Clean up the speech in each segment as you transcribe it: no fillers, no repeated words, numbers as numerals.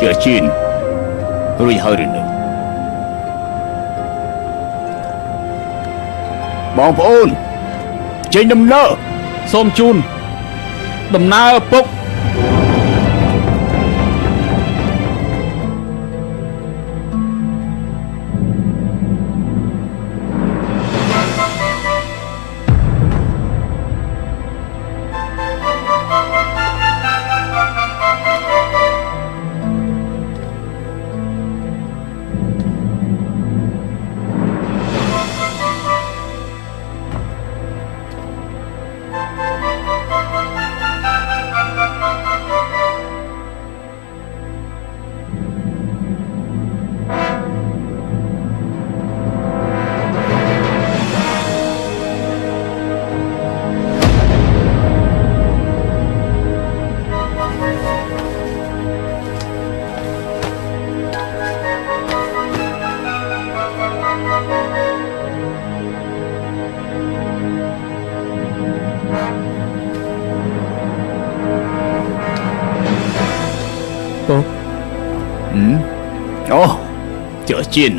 ជាជឿនរួចហើយឬនៅបងប្អូនចេញដំណើរសូមជូនដំណើរពុកអូជាជឿន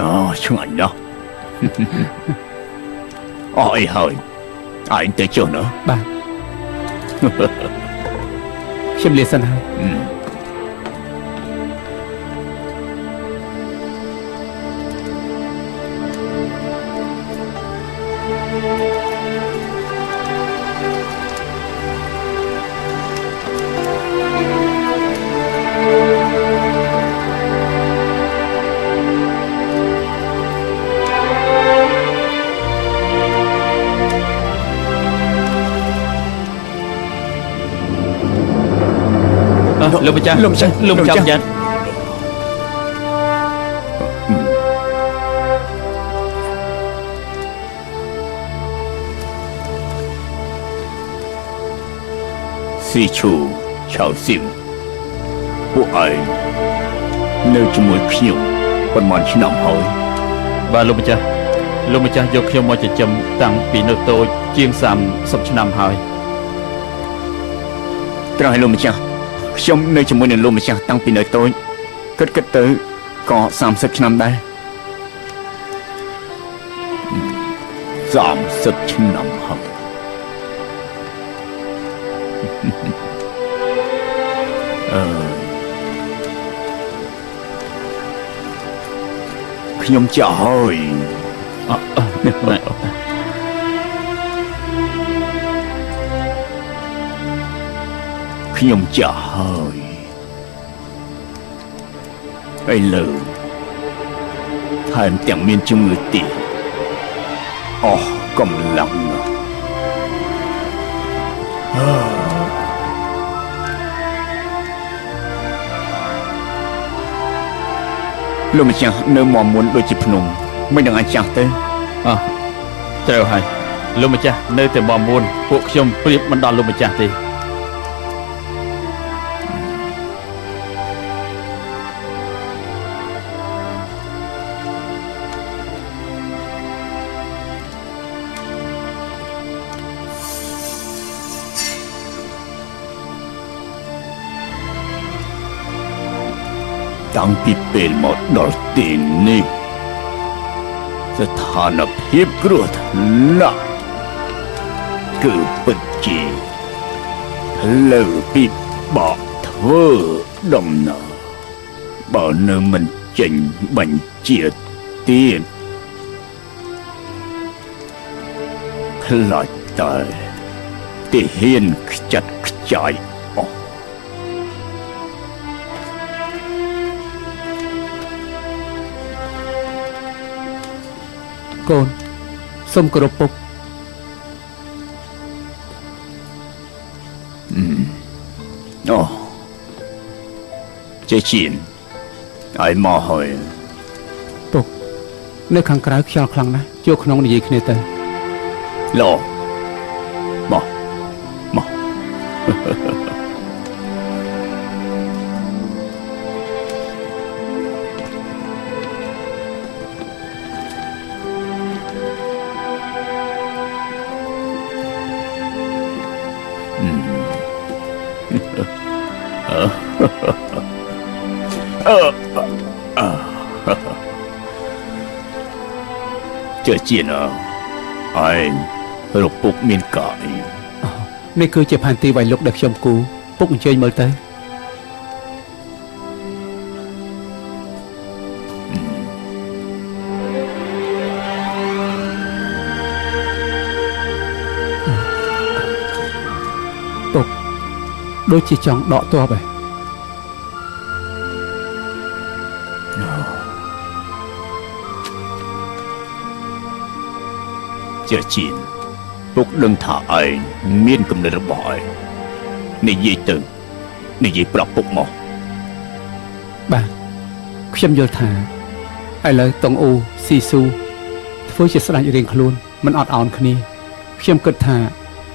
អូឆ្ងាញ់ណាស់អស់អីហើយឯងទៅចុះណាបាទខ្ញុំលាសិនហើយលោកម្ចាស់លោកម្ចាស់ស៊ីឈូឆៅស៊ីវពួកឯងនៅជាមួយខ្ញុំប៉ុន្មានឆ្នាំហើយបាទលោកម្ចាស់យកខ្ញុំមកចិញ្ចឹមតាំងពីនៅតូចជាង30ឆ្នាំហើយត្រូវឲ្យលោកម្ចាស់ខ្ញុំនៅជាមួយនឹងលោកម្ចាស់តាំងពីនៅតូចគិតទៅក៏30ឆ្នាំដែរ30ឆ្នាំហើយខ្ញុំចាស់ហើយខ្ញុំចាស់ហើយឥឡូវថែមទាំងមានជំងឺទៀតអស់កម្លាំងណាស់លោកម្ចាស់នៅមមុនដូចជាភ្នំមិនដឹងអាចចាស់ទៅត្រូវហើយលោកម្ចាស់នៅតែមមុនពួកខ្ញុំប្រៀបមិនដល់លោកម្ចាស់ទេតាំងពីពេលមកដល់ទីនេះស្ថានភាពគ្រោះថ្នាក់គឺពិតជាលើពីបកធ្វើដំណើរបើនៅមិនចេញបញ្ជាទៀតខ្លាចតែទីហ៊ានខ្ចាត់ខ្ចាយអស់កូនសូមគោរពពុកអូចេជៀនឲ្យមកហើយពុកនៅខាងក្រៅខ្យល់ខ្លាំងណាស់ចូលក្នុងនិយាយគ្នាទៅឡោមក ក Chờ chiên à Anh Rục bục miên cãi នេះគឺជាផែនទីវាយលុកដែលខ្ញុំគូពុកអញ្ជើញមើលទៅពុកដូចជាចង់ដកទ័ពឯង Chờ chiên Bục đừng thả anh Miên cầm lời bỏ anh Này dây từ Này dây bọc bục mọc បាទខ្ញុំយល់ថាឥឡូវតុងអ៊ូស៊ីស៊ូធ្វើជាស្ដេចរៀងខ្លួនមិនអត់ឱនគ្នាខ្ញុំគិតថា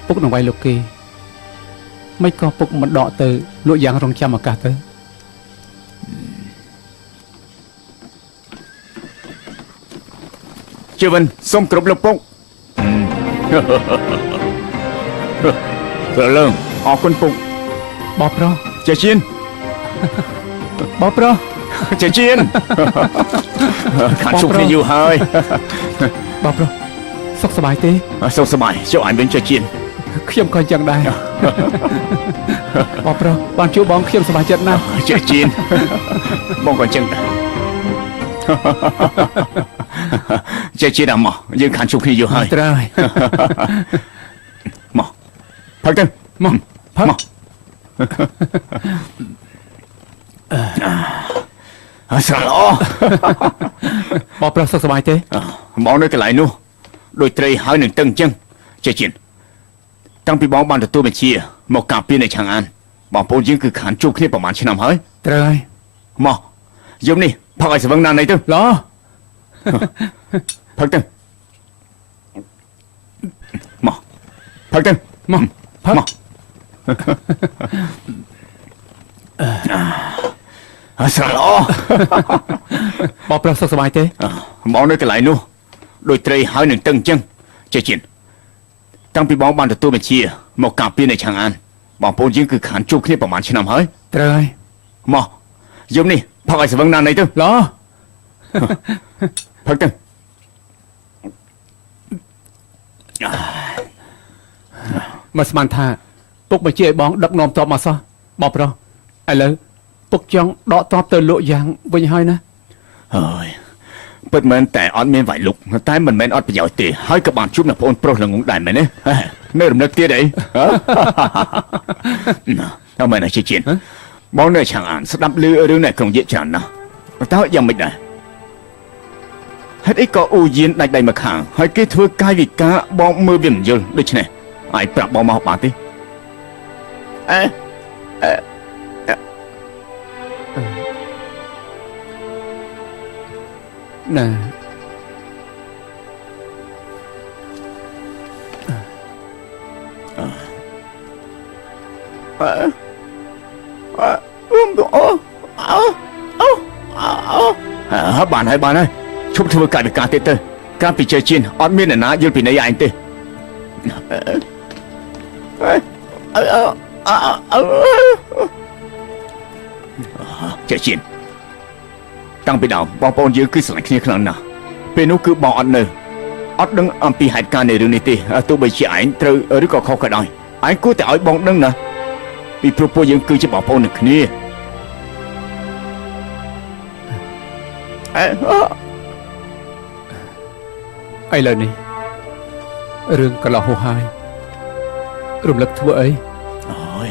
ពុកនឹងវាយលោកគេមិនក៏ពុកមិនដកទៅលក់យ៉ាងរងចាំឱកាសទៅ Chưa Vinh Xông cụp lục bục Rồi lương Họ quân bục បបប្រុស Chờ chiên បបប្រុស Chờ chiên Khán xúc đi dù hơi បបប្រុសសុខសប្បាយទេ Sâu sơ bài Cho ảnh bên chờ chiên ខ្ញុំក៏យ៉ាងដែរ បបប្រុសបានជួបបងខ្ញុំសប្បាយចិត្តណាស់ Chờ chiên Bông còn chân Chờ chiên à mỏ Nhưng khán xúc đi dù hơi ត្រូវហើយ Mỏ Phật tân មកផឹក Mỏ Sao lõ បបប្រុសសុខសប្បាយទេ Bọn nói cái lại nu Đôi trây hỏi nâng tân chân Chờ chuyện Tăng bị bóng ban được tôi mà chia Một cặp biên này chẳng an Bọn bố dương cứ khán chúc khi bọn bạn chứ nằm hỏi ត្រូវហើយ Mò Dùng đi Phật ai sẽ vâng nan này tư ឡ Phật tân Mò Phật tân មកផឹក Mò Sao lõ បបប្រុសសុខសប្បាយទេ Bọn nói cái lại nu Đôi trây hỏi nâng tân chân Chờ chuyện Tăng bị bóng ban được tôi mà chia Một cặp biên này chẳng an Bọn bố dương cứ khán chúc khi bọn bạn chứ nằm hỏi ត្រូវហើយ Mò Dùng đi Phật ai sẽ vâng nan này tư ឡ Phật tân មកស្មានថាពុកមកជាឲ្យបងដឹកនាំតបមកសោះបបប្រុសឥឡូវពុកចង់ដកតបទៅលក់យ៉ាងវិញហើយណា Ôi Bật mến tại ớt miên vài lục Tại mình mến ớt bây giờ thì Hơi các bạn chút là phôn pro là ngũng đài mến ấy Nơi đầm nước tiết đấy Thôi mày nói chuyện chuyện Bọn nơi chẳng án sẽ đắp lưu ở đường này không dễ chẳng nào Tao dòng mình này Hết ít có ưu nhiên đạch đầy mặc hàng Hơi kết thua cai vì cá bọn mưa biển dồn Được chứ này Ai bạc bọn mà học bà tí Ê Ê ណា Bạn ơi Chúc thưa cả việc cá tê tơ Cá bị chơi chiên Ớt miên là ná dương bị nấy anh tê Chơi chiên Tăng bị đảo Bọn bọn dương cứ sẵn kia khăn nào Bên nó cứ bọn ớt nơ Ớt đừng âm bị hạt ca này rừng này tê Tôi bởi chị ảnh trừ ở đứa có khó khả đòi Anh cố thể ỏi bọn đừng nè Vì propos dương cứ cho bọn bọn được nè ឥឡូវនេះរឿងកន្លោះហួសហើយរំលឹកធ្វើអី Ôi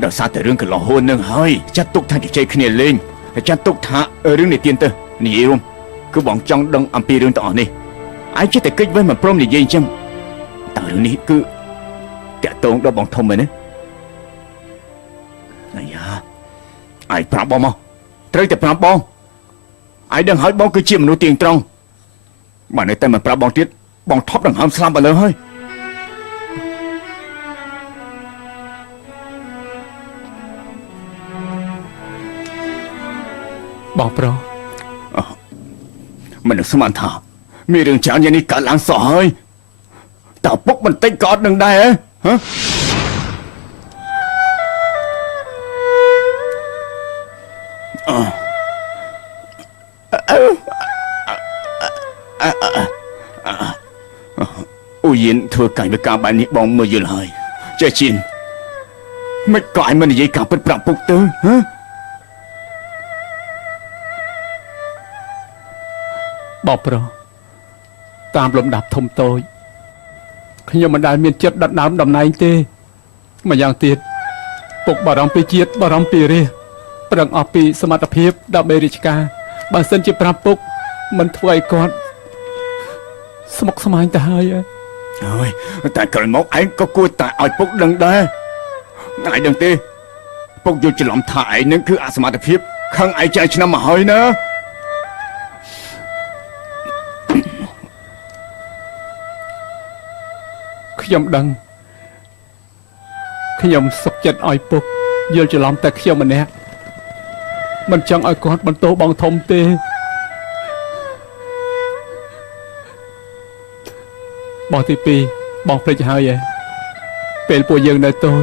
Đào xa tới rương cả lò hôn nâng hơi Chắc túc thang cái chơi khné lên Chắc túc thang ở rương này tiên tơ Nì yêu không Cứ bọn trong đông âm pi rương tỏ này Ai chứ thể kích với mà prom này dây châm Tao rương này cứ Kẻ tôn đó bọn thông mình ấy Này à Ai phá bom không Trời tập phá bom Ai đang hỏi bom cứ chiếm nụ tiền trong Mà nơi tay mà phá bom tiết Bom thóp đằng hâm slam bà lớn hơi បងប្រុស Mình được xem ăn thả Mi đường chán như này cả làng sọ hơi Tao bốc mình tích có đừng đây ấy Hả អូយៀនធ្វើកាយវិការបែបនេះបងមើលយល់ហើយចេះជៀនមិនក៏ឲ្យមិននិយាយការពិតប្រាប់ពុកទៅហ៎ បបប្រុសតាមលំដាប់ធំតូចខ្ញុំមិនដែលមានចិត្តដណ្ដើមតំណែងទេម្យ៉ាងទៀតពុកបារម្ភពីជាតិបារម្ភពីរាជប្រឹងអស់ពីសមត្ថភាពដើម្បីរាជការបើសិនជាប្រាប់ពុកមិនធ្វើឲ្យគាត់ស្មុគស្មាញទៅហើយហើយតែក្រោយមកឯងក៏គួរតែឲ្យពុកដឹងដែរឯងដឹងទេពុកយល់ច្រឡំថាឯងនឹងគឺអសមត្ថភាពខឹងឯងចាយឆ្នាំមកហើយណាខ្ញុំដឹងខ្ញុំសុខចិត្តឲ្យពុកយល់ច្រឡំតែខ្ញុំម្នាក់មិនចង់ឲ្យគាត់បន្ទោសបងធំទេបងទី2បងភ្លេចហើយពេលពួកយើងនៅតូច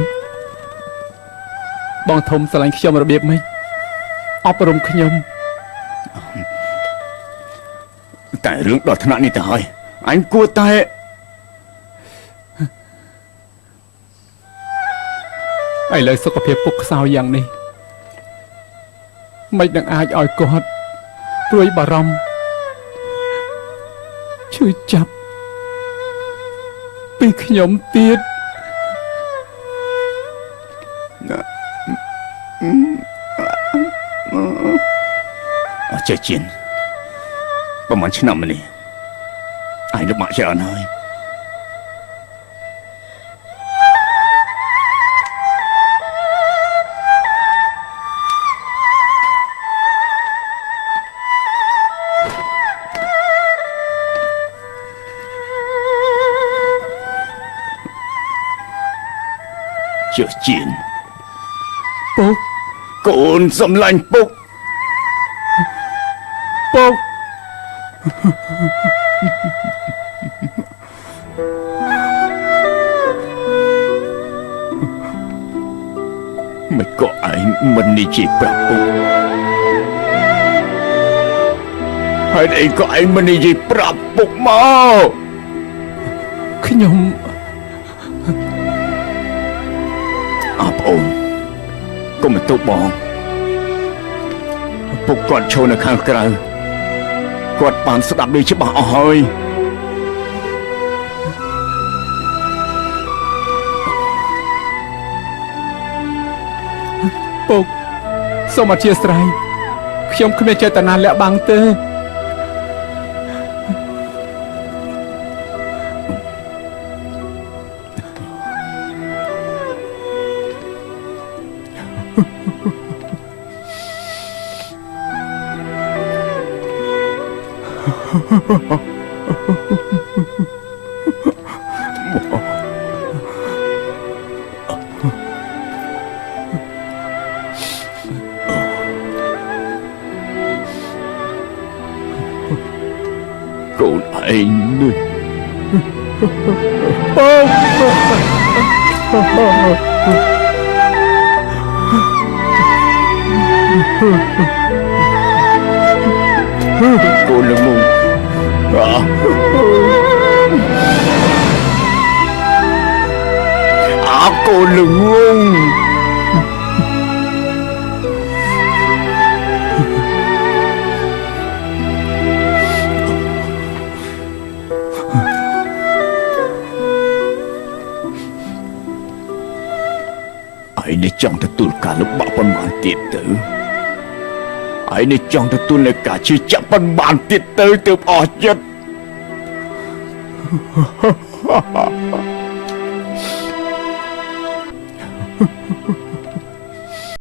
បងធំស្រឡាញ់ខ្ញុំរបៀបម៉េចអប់រំខ្ញុំតែរឿងដល់ថ្នាក់នេះទៅហើយអញគួរតែឥឡូវសុខភាពពុកខ្សោយយ៉ាងនេះមិននឹងអាចឲ្យគាត់ព្រួយបារម្ភឈឺចាប់ពីខ្ញុំទៀតចេះជៀនប្រហែលឆ្នាំមកនេះឯងលំបាកច្រើនហើយចេះជៀនពុកកូនសំឡាញ់ពុកពុកមិនក៏ឯងមិននិយាយប្រាប់ពុកហើយឯងក៏ឯងមិននិយាយប្រាប់ពុកមកខ្ញុំអបអូនកុំទៅបងពុកគាត់ឈរនៅខាងក្រៅគាត់បានស្ដាប់ដូចច្បាស់អស់ហើយពុកសូមអធិស្ឋានខ្ញុំគ្មានចេតនាលាក់បាំងទេកូនឯងនេះពុកកូនល្ងងកូនល្ងងឯងនេះចង់ទទួលការលំបាកប៉ុន្មានទៀតទៅឯងនេះចង់ទទួលនៅការជឿចាប់ប៉ុន្មានទៀតទៅទើបអស់ចិត្ត